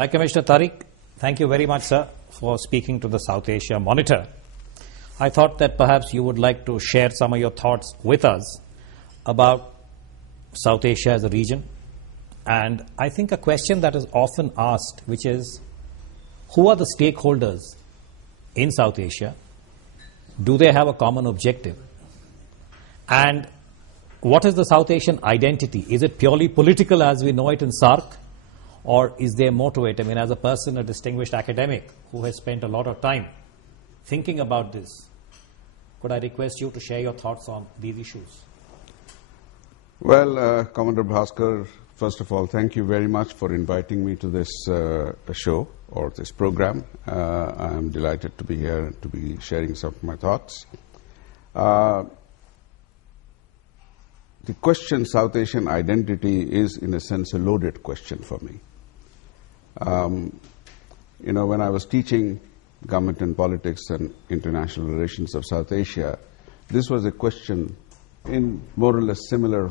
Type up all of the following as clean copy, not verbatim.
Hi, Commissioner Tariq. Thank you very much, sir, for speaking to the South Asia Monitor. I thought that perhaps you would like to share some of your thoughts with us about South Asia as a region. And I think a question that is often asked, which is, who are the stakeholders in South Asia? Do they have a common objective? And what is the South Asian identity? Is it purely political as we know it in SAARC? Or is there more to it? I mean, as a person, a distinguished academic who has spent a lot of time thinking about this, could I request you to share your thoughts on these issues? Well, Commander Bhaskar, first of all, thank you very much for inviting me to this show or this program. I am delighted to be here and to be sharing some of my thoughts. The question South Asian identity is, in a sense, a loaded question for me. When I was teaching government and politics and international relations of South Asia, this was a question in more or less similar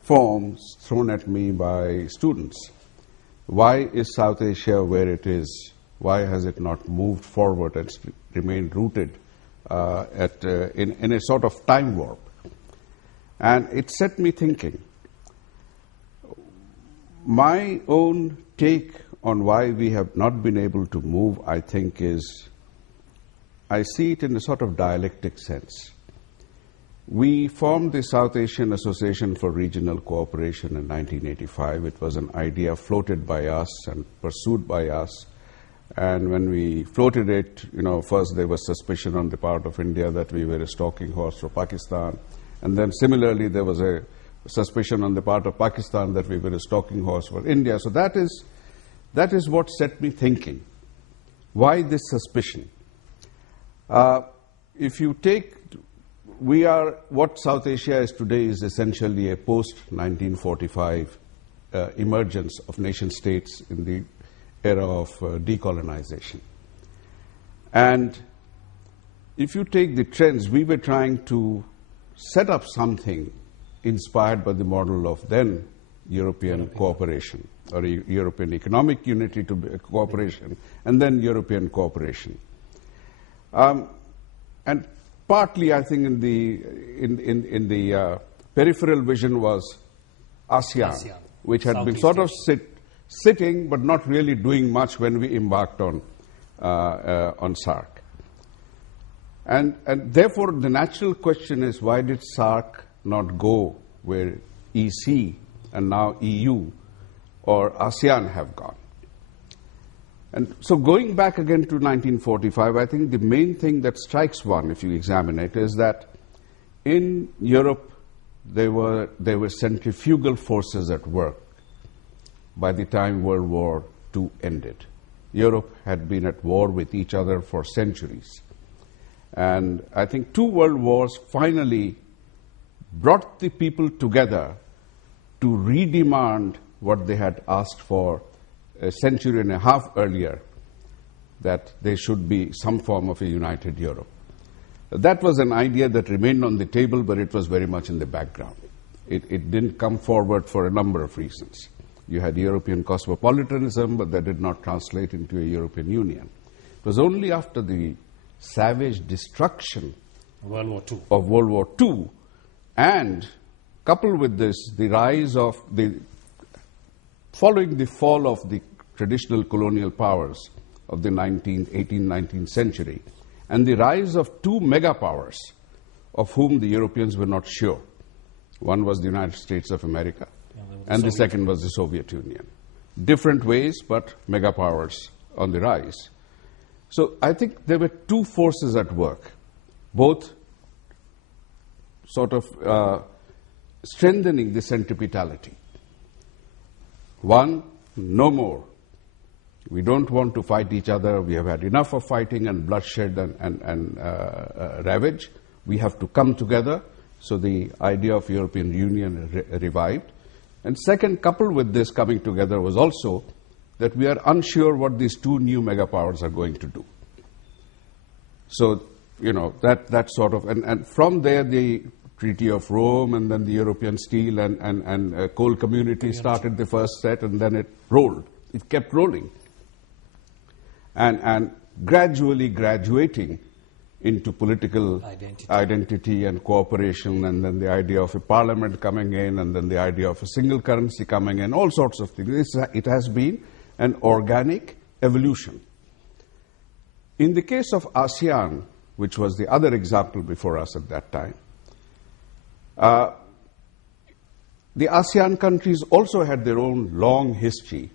forms thrown at me by students. Why is South Asia where it is? Why has it not moved forward and remained rooted in a sort of time warp? And it set me thinking. My own take on why we have not been able to move, I think, is I see it in a sort of dialectic sense. We formed the South Asian Association for Regional Cooperation in 1985. It was an idea floated by us and pursued by us. And when we floated it, first there was suspicion on the part of India that we were a stalking horse for Pakistan. And then similarly, there was a suspicion on the part of Pakistan that we were a stalking horse for India. So that is what set me thinking. Why this suspicion? If you take, what South Asia is today is essentially a post-1945 emergence of nation states in the era of decolonization. And if you take the trends, we were trying to set up something inspired by the model of then European cooperation, or European economic unity to cooperation, and then European cooperation. And partly, I think, in the peripheral vision was ASEAN, which had been sort of sitting but not really doing much when we embarked on SAARC. And therefore, the natural question is, why did SAARC not go where EC and now EU or ASEAN have gone? And so going back again to 1945, I think the main thing that strikes one, if you examine it, is that in Europe there were centrifugal forces at work by the time World War II ended. Europe had been at war with each other for centuries. And I think 2 world wars finally brought the people together to redemand what they had asked for a century and a half earlier, that there should be some form of a united Europe. That was an idea that remained on the table, but it was very much in the background. It didn't come forward for a number of reasons. You had European cosmopolitanism, but that did not translate into a European Union. It was only after the savage destruction of World War II, and coupled with this, the rise of following the fall of the traditional colonial powers of the 18th, 19th century, and the rise of 2 megapowers of whom the Europeans were not sure. One was the United States of America, and the second was the Soviet Union. Different ways, but megapowers on the rise. So I think there were 2 forces at work, both sort of strengthening the centripetality. One, no more. We don't want to fight each other. We have had enough of fighting and bloodshed and ravage. We have to come together. So the idea of European Union revived. And second, coupled with this coming together was also that we are unsure what these 2 new megapowers are going to do. So, that sort of, and from there the Treaty of Rome and then the European Steel and Coal Community started the first set, and then it rolled. It kept rolling. and gradually graduating into political identity and cooperation, and then the idea of a parliament coming in, and then the idea of a single currency coming in, all sorts of things. It has been an organic evolution. In the case of ASEAN, which was the other example before us at that time, the ASEAN countries also had their own long history,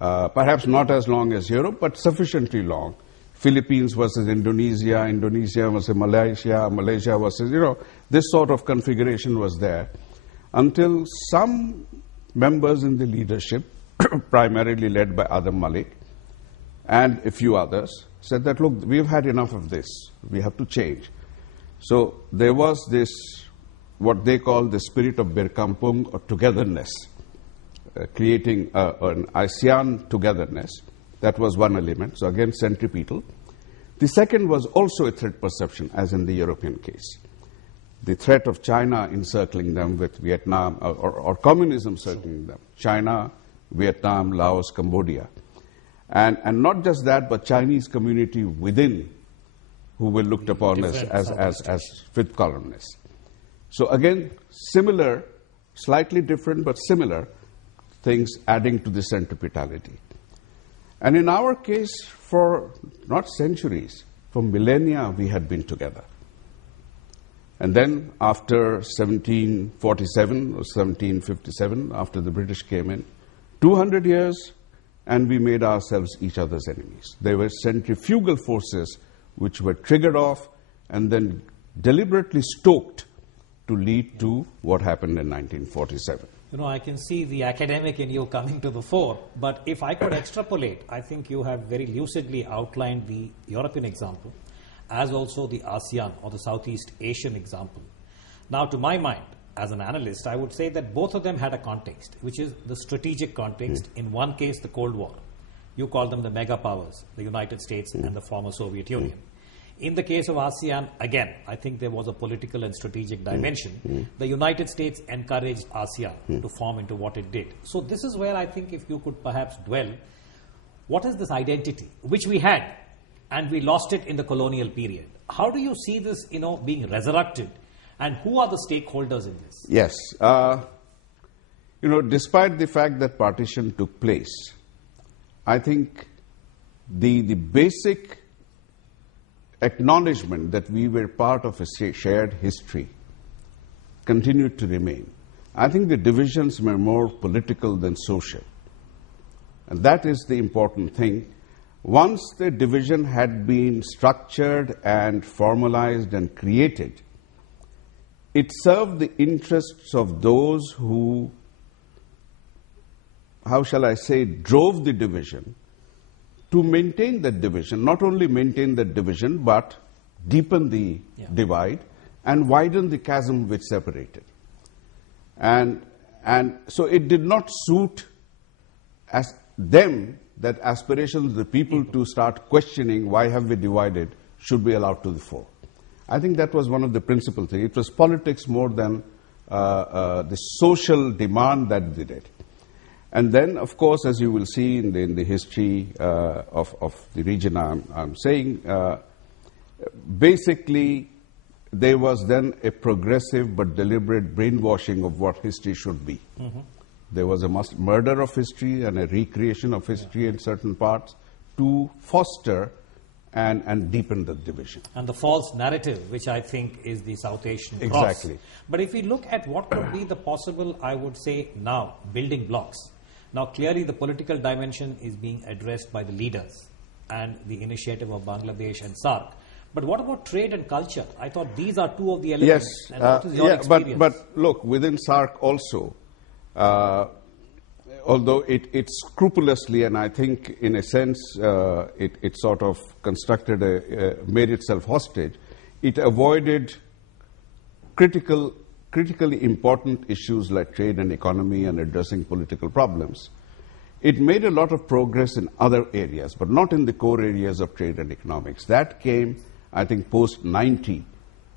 perhaps not as long as Europe, but sufficiently long. Philippines versus Indonesia, Indonesia versus Malaysia, Malaysia versus, this sort of configuration was there until some members in the leadership, primarily led by Adam Malik and a few others, said that, look, we've had enough of this. We have to change. So there was this, what they call the spirit of Berkampung, or togetherness, creating an ASEAN togetherness. That was one element. So again, centripetal. The second was also a threat perception, as in the European case. The threat of China encircling them with Vietnam, or communism circling them. China, Vietnam, Laos, Cambodia. And not just that, but Chinese community within, who were looked upon as fifth colonists. So again, similar, slightly different, but similar things adding to the centripetality. And in our case, for not centuries, for millennia, we had been together. And then after 1747 or 1757, after the British came in, 200 years, and we made ourselves each other's enemies. They were centrifugal forces which were triggered off and then deliberately stoked to lead to what happened in 1947. I can see the academic in you coming to the fore, but if I could extrapolate, I think you have very lucidly outlined the European example, as also the ASEAN or the Southeast Asian example. Now, to my mind, as an analyst, I would say that both of them had a context, which is the strategic context. In one case, the Cold War. You call them the mega powers, the United States and the former Soviet Union. In the case of ASEAN, again, I think there was a political and strategic dimension. The United States encouraged ASEAN to form into what it did. So this is where I think if you could perhaps dwell, what is this identity, which we had, and we lost it in the colonial period? How do you see this, being resurrected, and who are the stakeholders in this? Yes. Despite the fact that partition took place, I think the basic acknowledgement that we were part of a shared history continued to remain. I think the divisions were more political than social. And that is the important thing. Once the division had been structured and formalized and created, it served the interests of those who, how shall I say, drove the division, to maintain that division, not only maintain that division, but deepen the divide and widen the chasm which separated. And so it did not suit as them that aspirations of the people to start questioning why have we divided should be allowed to the fore. I think that was one of the principal things. It was politics more than the social demand that did it. And then, of course, as you will see in the history of the region I'm saying, basically there was then a progressive but deliberate brainwashing of what history should be. There was a murder of history and a recreation of history in certain parts to foster and deepen the division. And the false narrative, which I think is the South Asian cross. Exactly. But if we look at what could be the possible, I would say now, building blocks. Now, clearly the political dimension is being addressed by the leaders and the initiative of Bangladesh and SAARC. But what about trade and culture? I thought these are two of the elements. Yes, and what is your experience? But look, within SAARC also, although it scrupulously, and I think in a sense it sort of constructed, made itself hostage, it avoided critically important issues like trade and economy and addressing political problems. It made a lot of progress in other areas, but not in the core areas of trade and economics. That came, I think, post-90,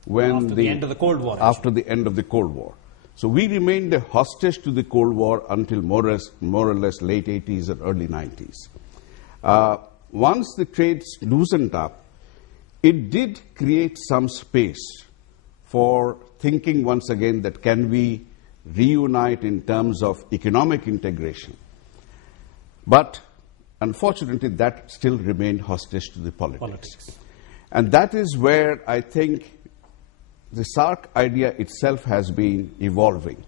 when after the end of the Cold War. After the end of the Cold War. So we remained a hostage to the Cold War until more or less late 80s and early 90s. once the trades loosened up, it did create some space for thinking once again that can we reunite in terms of economic integration. But unfortunately, that still remained hostage to the politics. And that is where I think the SAARC idea itself has been evolving.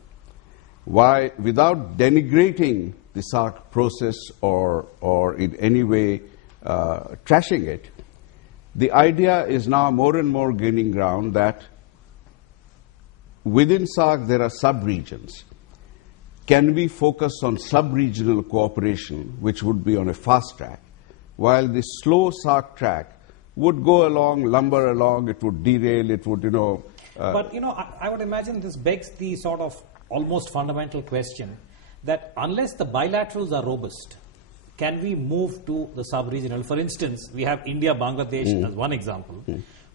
Why, without denigrating the SAARC process or in any way trashing it, the idea is now more and more gaining ground that within SAARC there are sub-regions. Can we focus on sub-regional cooperation, which would be on a fast track, while the slow SAARC track would go along, lumber along, it would derail, it would, But, I would imagine this begs the sort of almost fundamental question that unless the bilaterals are robust, can we move to the sub-regional? For instance, we have India-Bangladesh as one example.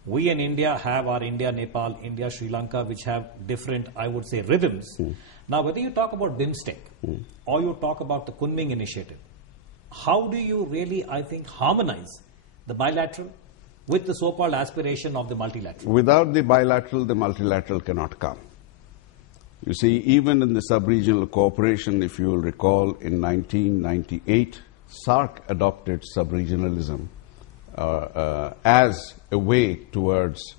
We in India have our India-Nepal, India-Sri Lanka, which have different, I would say, rhythms. Now, whether you talk about BIMSTEC or you talk about the Kunming initiative, how do you really, I think, harmonize the bilateral with the so-called aspiration of the multilateral? Without the bilateral, the multilateral cannot come. You see, even in the sub-regional cooperation, if you will recall, in 1998, SAARC adopted sub-regionalism as a way towards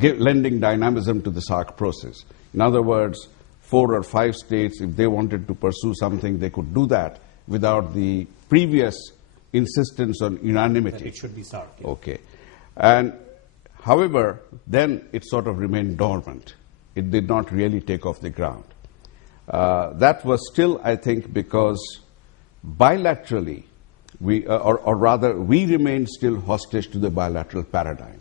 lending dynamism to the SAARC process. In other words, 4 or 5 states, if they wanted to pursue something, they could do that without the previous insistence on unanimity. That it should be SAARC. Yeah. Okay. And however, then it sort of remained dormant. It did not really take off the ground. That was still, I think, because bilaterally, we remained still hostage to the bilateral paradigm.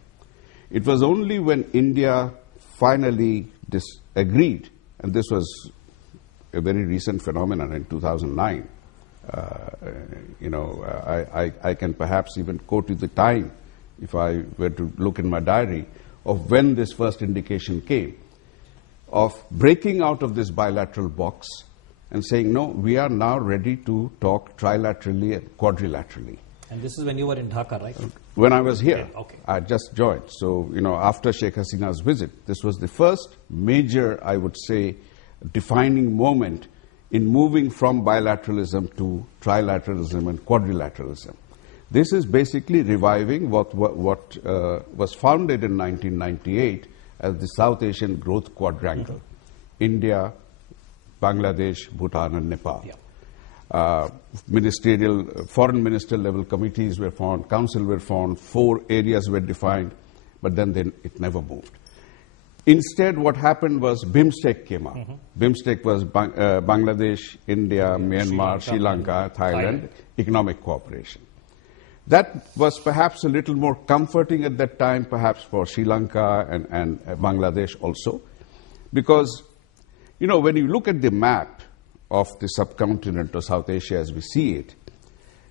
It was only when India finally disagreed, and this was a very recent phenomenon in 2009. I can perhaps even quote you the time, if I were to look in my diary, of when this first indication came, of breaking out of this bilateral box and saying, no, we are now ready to talk trilaterally and quadrilaterally. And this is when you were in Dhaka, right? When I was here. Okay. I just joined. So, after Sheikh Hasina's visit, this was the first major, I would say, defining moment in moving from bilateralism to trilateralism and quadrilateralism. This is basically reviving what was founded in 1998 as the South Asian Growth Quadrangle. India, Bangladesh, Bhutan and Nepal. Yeah. Foreign minister level committees were formed, council were formed, 4 areas were defined, but then it never moved. Instead, what happened was BIMSTEC came up. BIMSTEC was Bangladesh, India, Myanmar, Sri Lanka, Thailand, economic cooperation. That was perhaps a little more comforting at that time, perhaps for Sri Lanka and Bangladesh also, because, when you look at the map of the subcontinent or South Asia as we see it,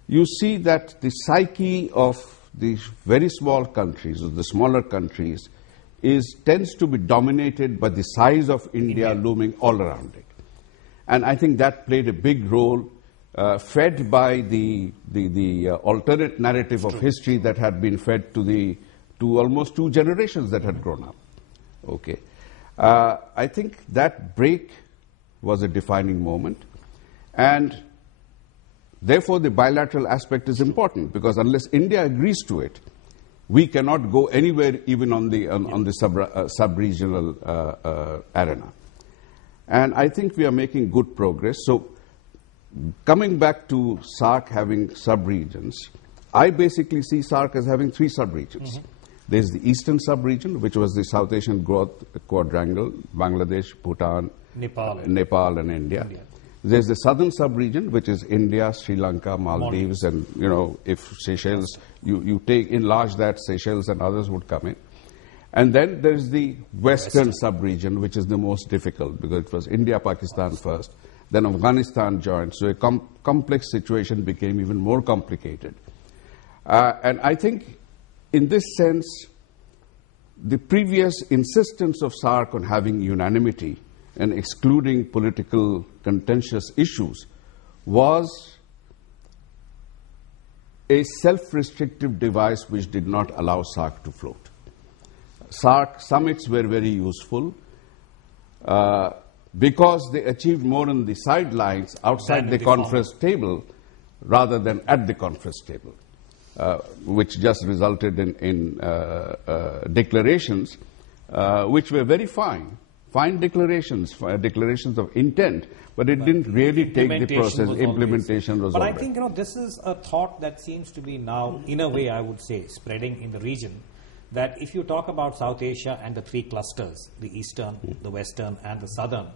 you see that the psyche of these very small countries, or the smaller countries, tends to be dominated by the size of India looming all around it. And I think that played a big role, fed by the alternate narrative of history that had been fed to almost 2 generations that had grown up. Okay. I think that break was a defining moment, and therefore the bilateral aspect is important, because unless India agrees to it, we cannot go anywhere, even on the sub-regional arena. And I think we are making good progress. So, coming back to SAARC having sub-regions, I basically see SAARC as having 3 sub-regions. There's the eastern sub-region, which was the South Asian Growth Quadrangle, Bangladesh, Bhutan, Nepal and India. There's the southern sub-region, which is India, Sri Lanka, Maldives, and, if Seychelles, you enlarge that, Seychelles and others would come in. And then there's the western sub-region, which is the most difficult, because it was India, Pakistan first, then Afghanistan joined, so a complex situation became even more complicated. And I think, in this sense, the previous insistence of SAARC on having unanimity and excluding political contentious issues was a self-restrictive device which did not allow SAARC to float. SAARC summits were very useful because they achieved more on the sidelines outside the conference table rather than at the conference table, which just resulted in declarations which were very fine declarations of intent, but it didn't really take the process. Implementation was But all I think, this is a thought that seems to be now, in a way, I would say, spreading in the region, that if you talk about South Asia and the three clusters, the Eastern, the Western, and the Southern,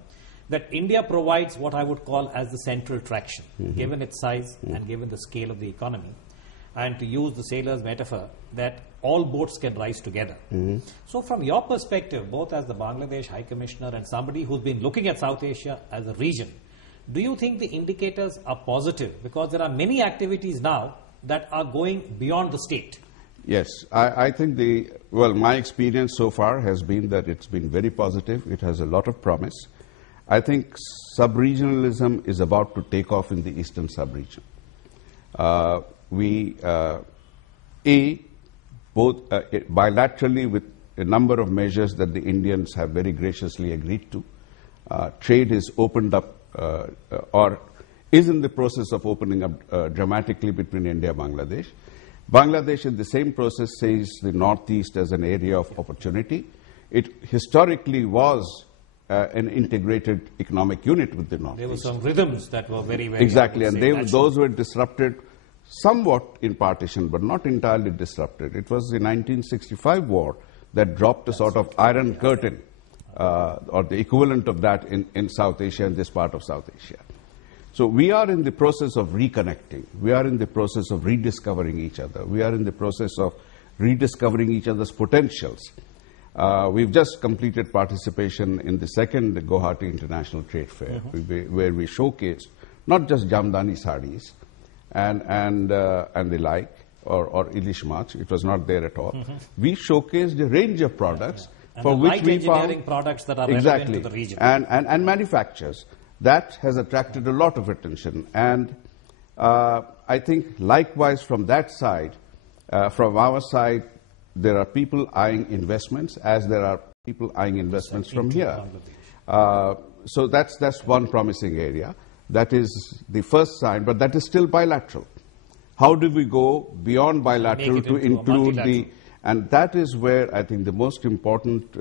that India provides what I would call as the central traction, given its size and given the scale of the economy. And to use the sailor's metaphor, that all boats can rise together. So from your perspective, both as the Bangladesh High Commissioner and somebody who's been looking at South Asia as a region, do you think the indicators are positive? Because there are many activities now that are going beyond the state. Yes, I think my experience so far has been that it's been very positive. It has a lot of promise. I think sub-regionalism is about to take off in the Eastern sub-region. Both bilaterally with a number of measures that the Indians have very graciously agreed to. Trade is opened up or is in the process of opening up dramatically between India and Bangladesh. Bangladesh in the same process sees the Northeast as an area of opportunity. It historically was an integrated economic unit with the Northeast. There were some rhythms that were very, very... Exactly, and those were disrupted somewhat in partition, but not entirely disrupted. It was the 1965 war that dropped a sort of iron curtain, or the equivalent of that in South Asia, in this part of South Asia. So we are in the process of reconnecting. We are in the process of rediscovering each other. We are in the process of rediscovering each other's potentials. We've just completed participation in the second Guwahati International Trade Fair, where we showcased not just Jamdani sarees and the like, or Ilish Mach. It was not there at all. We showcased a range of products for which we found engineering products that are relevant to the region. And manufacturers. That has attracted a lot of attention. And I think likewise from that side, from our side, there are people eyeing investments as there are people eyeing investments from here. So that's one promising area. That is the first sign, but that is still bilateral. How do we go beyond bilateral to include the... And that is where I think the most important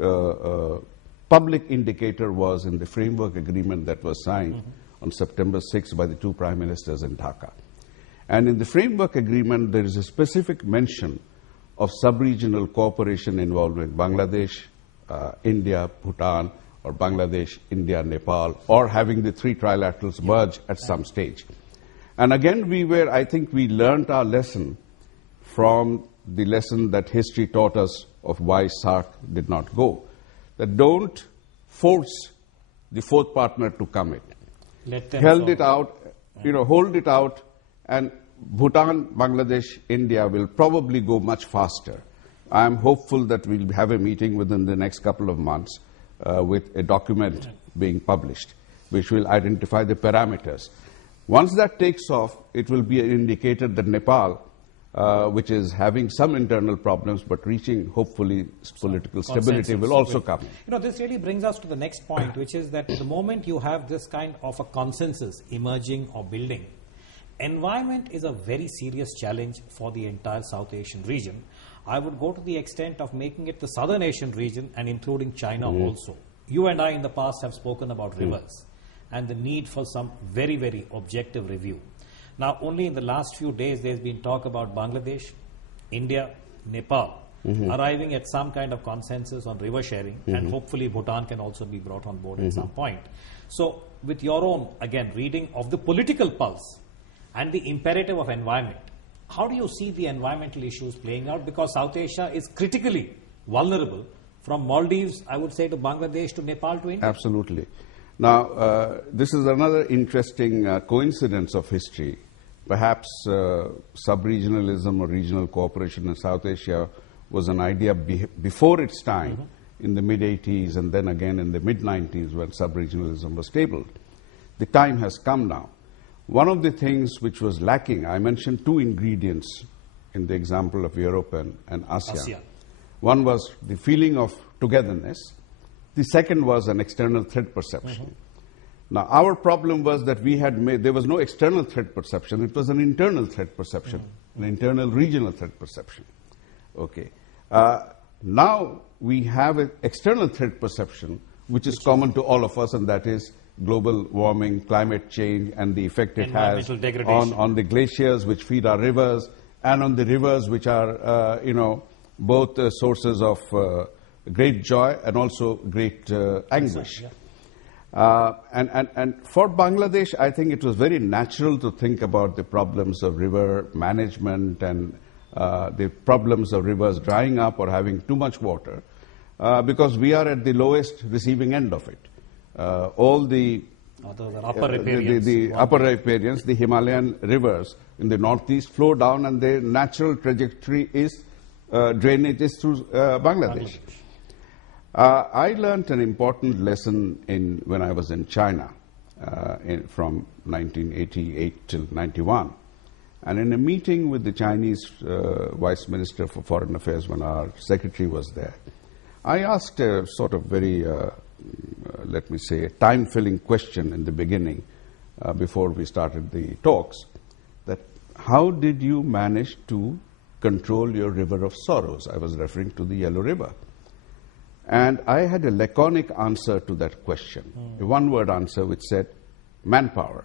public indicator was in the framework agreement that was signed on September 6th by the two prime ministers in Dhaka. And in the framework agreement, there is a specific mention of sub-regional cooperation involving Bangladesh, India, Bhutan, or Bangladesh, India, Nepal, or having the three trilaterals merge at some stage. And again, I think we learned our lesson from the lesson that history taught us of why SAARC did not go. That don't force the fourth partner to commit. Hold it out, and Bhutan, Bangladesh, India will probably go much faster. I am hopeful that we'll have a meeting within the next couple of months with a document being published, which will identify the parameters. Once that takes off, it will be an indicator that Nepal, which is having some internal problems but reaching, hopefully, political stability, will also come. This really brings us to the next point, which is that the moment you have this kind of a consensus emerging or building, environment is a very serious challenge for the entire South Asian region. I would go to the extent of making it the Southern Asian region and including China also. You and I in the past have spoken about rivers and the need for some very, very objective review. Now, only in the last few days, there's been talk about Bangladesh, India, Nepal arriving at some kind of consensus on river sharing, and hopefully Bhutan can also be brought on board at some point. So, with your own, again, reading of the political pulse and the imperative of environment, how do you see the environmental issues playing out? Because South Asia is critically vulnerable, from Maldives, I would say, to Bangladesh, to Nepal, to India. Absolutely. Now, this is another interesting coincidence of history. Perhaps sub-regionalism or regional cooperation in South Asia was an idea before its time in the mid-80s and then again in the mid-90s when sub-regionalism was tabled. The time has come now. One of the things which was lacking, I mentioned two ingredients in the example of Europe and ASEAN. One was the feeling of togetherness. The second was an external threat perception. Now, our problem was that there was no external threat perception. It was an internal threat perception, an internal regional threat perception. Okay. Now we have an external threat perception, which is common to all of us, and that is global warming, climate change, and the effect it has on the glaciers which feed our rivers, and on the rivers which are, both sources of great joy and also great anguish. And for Bangladesh, I think it was very natural to think about the problems of river management and the problems of rivers drying up or having too much water, because we are at the lowest receiving end of it. All the upper riparians, the Himalayan rivers in the northeast flow down, and their natural trajectory is drainage is through Bangladesh. I learned an important lesson when I was in China from 1988 till 91. And in a meeting with the Chinese Vice Minister for Foreign Affairs, when our secretary was there, I asked a sort of very, let me say, a time-filling question in the beginning before we started the talks, that how did you manage to control your river of sorrows? I was referring to the Yellow River. And I had a laconic answer to that question, a one-word answer which said, manpower.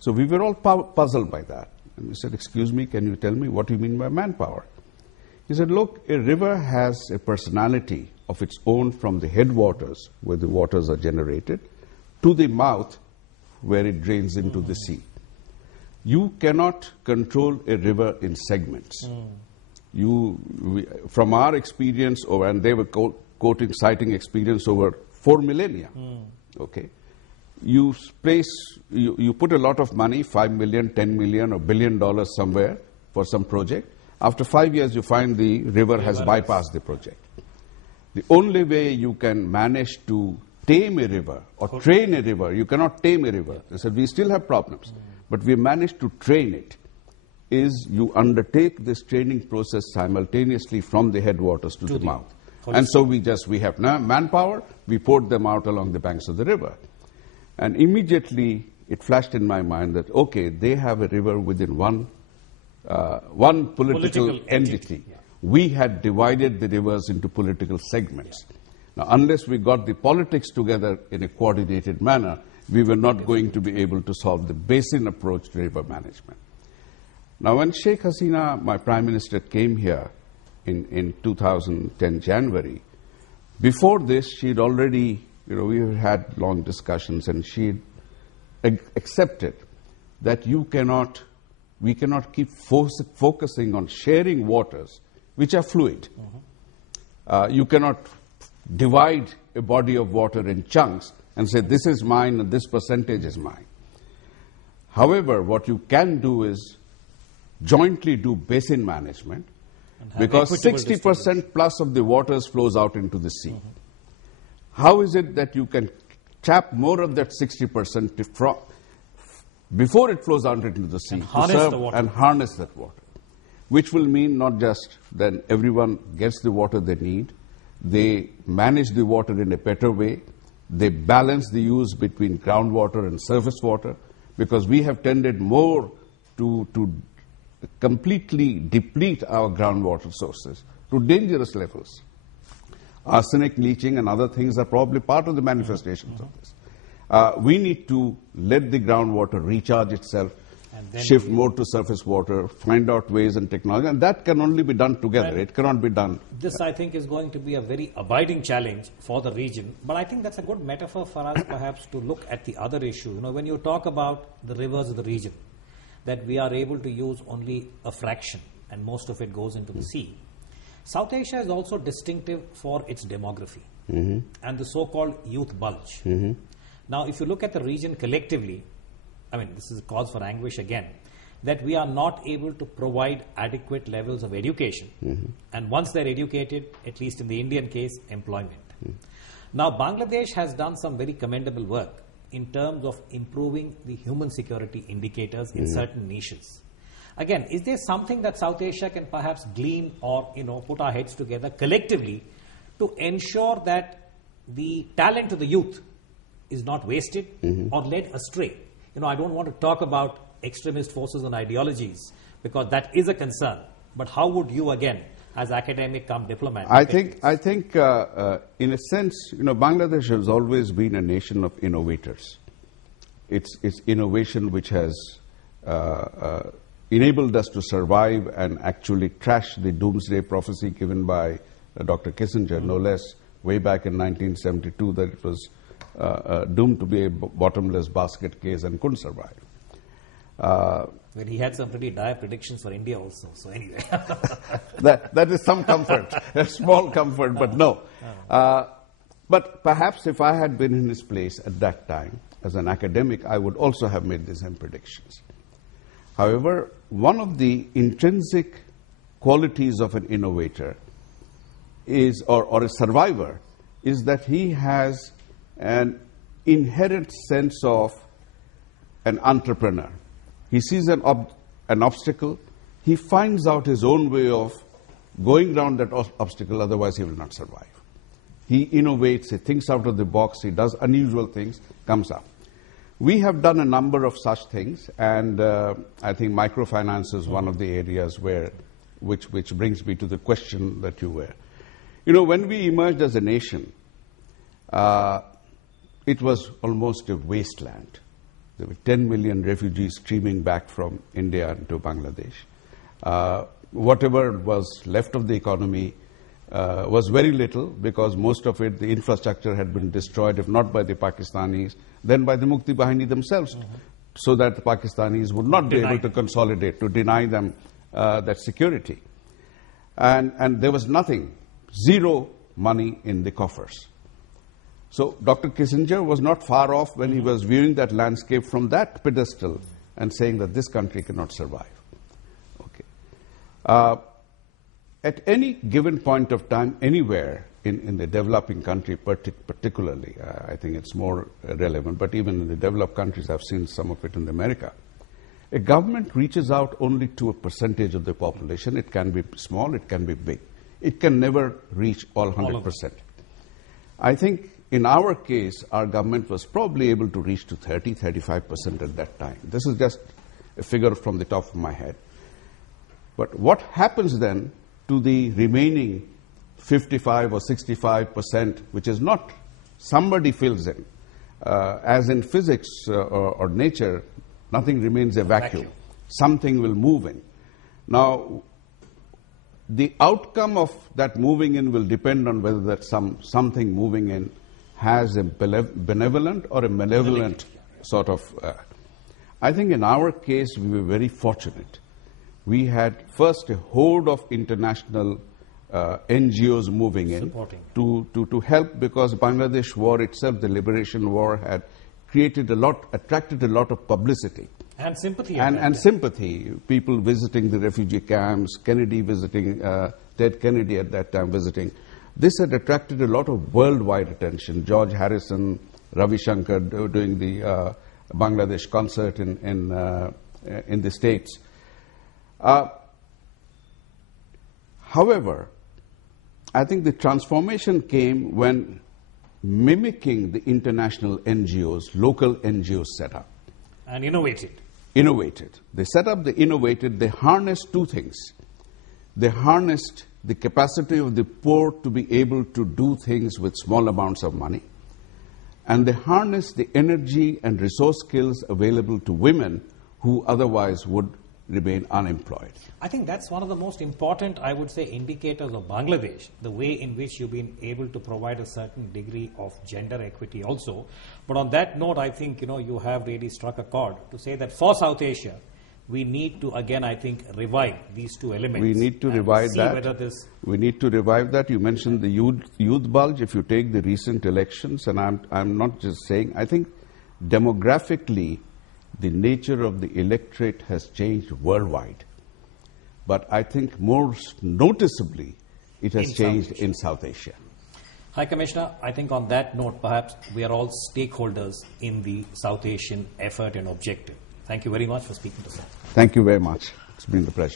So we were all puzzled by that. And we said, excuse me, can you tell me what you mean by manpower? He said, look, a river has a personality of its own from the headwaters, where the waters are generated, to the mouth, where it drains into the sea. You cannot control a river in segments. From our experience, and they were citing experience over 4 millennia. Okay, you put a lot of money, 5 million, 10 million, or $1 billion somewhere for some project. After 5 years, you find the river has bypassed the project. The only way you can manage to tame a river or train a river, you cannot tame a river. They said, we still have problems, but we managed to train it, is you undertake this training process simultaneously from the headwaters to the mouth. And so we have manpower, we poured them out along the banks of the river. And immediately it flashed in my mind that, okay, they have a river within one political entity. We had divided the rivers into political segments. Now, unless we got the politics together in a coordinated manner, we were not going to be able to solve the basin approach to river management. Now, when Sheikh Hasina, my Prime Minister, came here in 2010 January, before this, she'd already, we had long discussions, and she'd accepted that we cannot keep focusing on sharing waters which are fluid. You cannot divide a body of water in chunks and say this is mine and this percentage is mine. However, what you can do is jointly do basin management, because 60% plus of the waters flows out into the sea. How is it that you can tap more of that 60% before it flows out into the sea and harness that water? Which will mean not just that everyone gets the water they need, they manage the water in a better way, they balance the use between groundwater and surface water, because we have tended more to completely deplete our groundwater sources to dangerous levels. Arsenic leaching and other things are probably part of the manifestations of this. We need to let the groundwater recharge itself, shift more to surface water, find out ways and technology, and that can only be done together. It cannot be done. This, I think, is going to be a very abiding challenge for the region, but I think that's a good metaphor for us perhaps to look at the other issue. When you talk about the rivers of the region, that we are able to use only a fraction, and most of it goes into the sea. South Asia is also distinctive for its demography and the so-called youth bulge. Now, if you look at the region collectively, this is a cause for anguish again, that we are not able to provide adequate levels of education. And once they're educated, at least in the Indian case, employment. Now, Bangladesh has done some very commendable work in terms of improving the human security indicators in certain niches. Again, is there something that South Asia can perhaps glean or, put our heads together collectively to ensure that the talent of the youth is not wasted or led astray? I don't want to talk about extremist forces and ideologies because that is a concern. But how would you, again, as academic come diplomat? I think in a sense, Bangladesh has always been a nation of innovators. It's innovation which has enabled us to survive and actually trash the doomsday prophecy given by Dr. Kissinger, no less, way back in 1972, that it was doomed to be a bottomless basket case and couldn't survive. Well, he had some pretty dire predictions for India also. So anyway. that is some comfort, a small comfort, but no. But perhaps if I had been in his place at that time, as an academic, I would also have made the same predictions. However, one of the intrinsic qualities of an innovator is, or a survivor, is that he has an inherent sense of an entrepreneur. He sees an obstacle, he finds out his own way of going around that obstacle, otherwise he will not survive. He innovates, he thinks out of the box, he does unusual things, comes up. We have done a number of such things, and I think microfinance is one of the areas which brings me to the question that you were. When we emerged as a nation, it was almost a wasteland. There were 10 million refugees streaming back from India into Bangladesh. Whatever was left of the economy was very little, because most of it, the infrastructure had been destroyed, if not by the Pakistanis, then by the Mukti Bahini themselves, so that the Pakistanis would not be able to consolidate, to deny them that security. And there was nothing, zero money in the coffers. So Dr. Kissinger was not far off when he was viewing that landscape from that pedestal and saying that this country cannot survive. Okay. At any given point of time, anywhere in the developing country particularly, I think it's more relevant, but even in the developed countries, I've seen some of it in America, a government reaches out only to a percentage of the population. It can be small, it can be big. It can never reach all 100%. I think in our case, our government was probably able to reach to 30-35% at that time. This is just a figure from the top of my head. But what happens then to the remaining 55 or 65%, which is not somebody fills in? As in physics or nature, nothing remains a vacuum. Something will move in. Now, the outcome of that moving in will depend on whether that something moving in has a benevolent or a malevolent sort of... I think in our case, we were very fortunate. We had first a horde of international NGOs moving in to help, because Bangladesh war itself, the liberation war, had attracted a lot of publicity. And sympathy. And sympathy. People visiting the refugee camps, Kennedy visiting, Ted Kennedy at that time visiting. This had attracted a lot of worldwide attention. George Harrison, Ravi Shankar doing the Bangladesh concert in the States. However, I think the transformation came when, mimicking the international NGOs, local NGOs set up. And innovated. They set up, they innovated, they harnessed two things. They harnessed the capacity of the poor to be able to do things with small amounts of money. And they harnessed the energy and resource skills available to women who otherwise would remain unemployed. I think that's one of the most important, I would say, indicators of Bangladesh, the way in which you've been able to provide a certain degree of gender equity also. But on that note, I think, you have really struck a chord to say that for South Asia, we need to, again, I think, revive these two elements. We need to revive that. Whether this... We need to revive that. You mentioned the youth bulge. If you take the recent elections, and I'm not just saying, I think demographically, the nature of the electorate has changed worldwide. But I think most noticeably, it has changed in South Asia. High Commissioner, I think on that note, perhaps we are all stakeholders in the South Asian effort and objective. Thank you very much for speaking to us. Thank you very much. It's been a pleasure.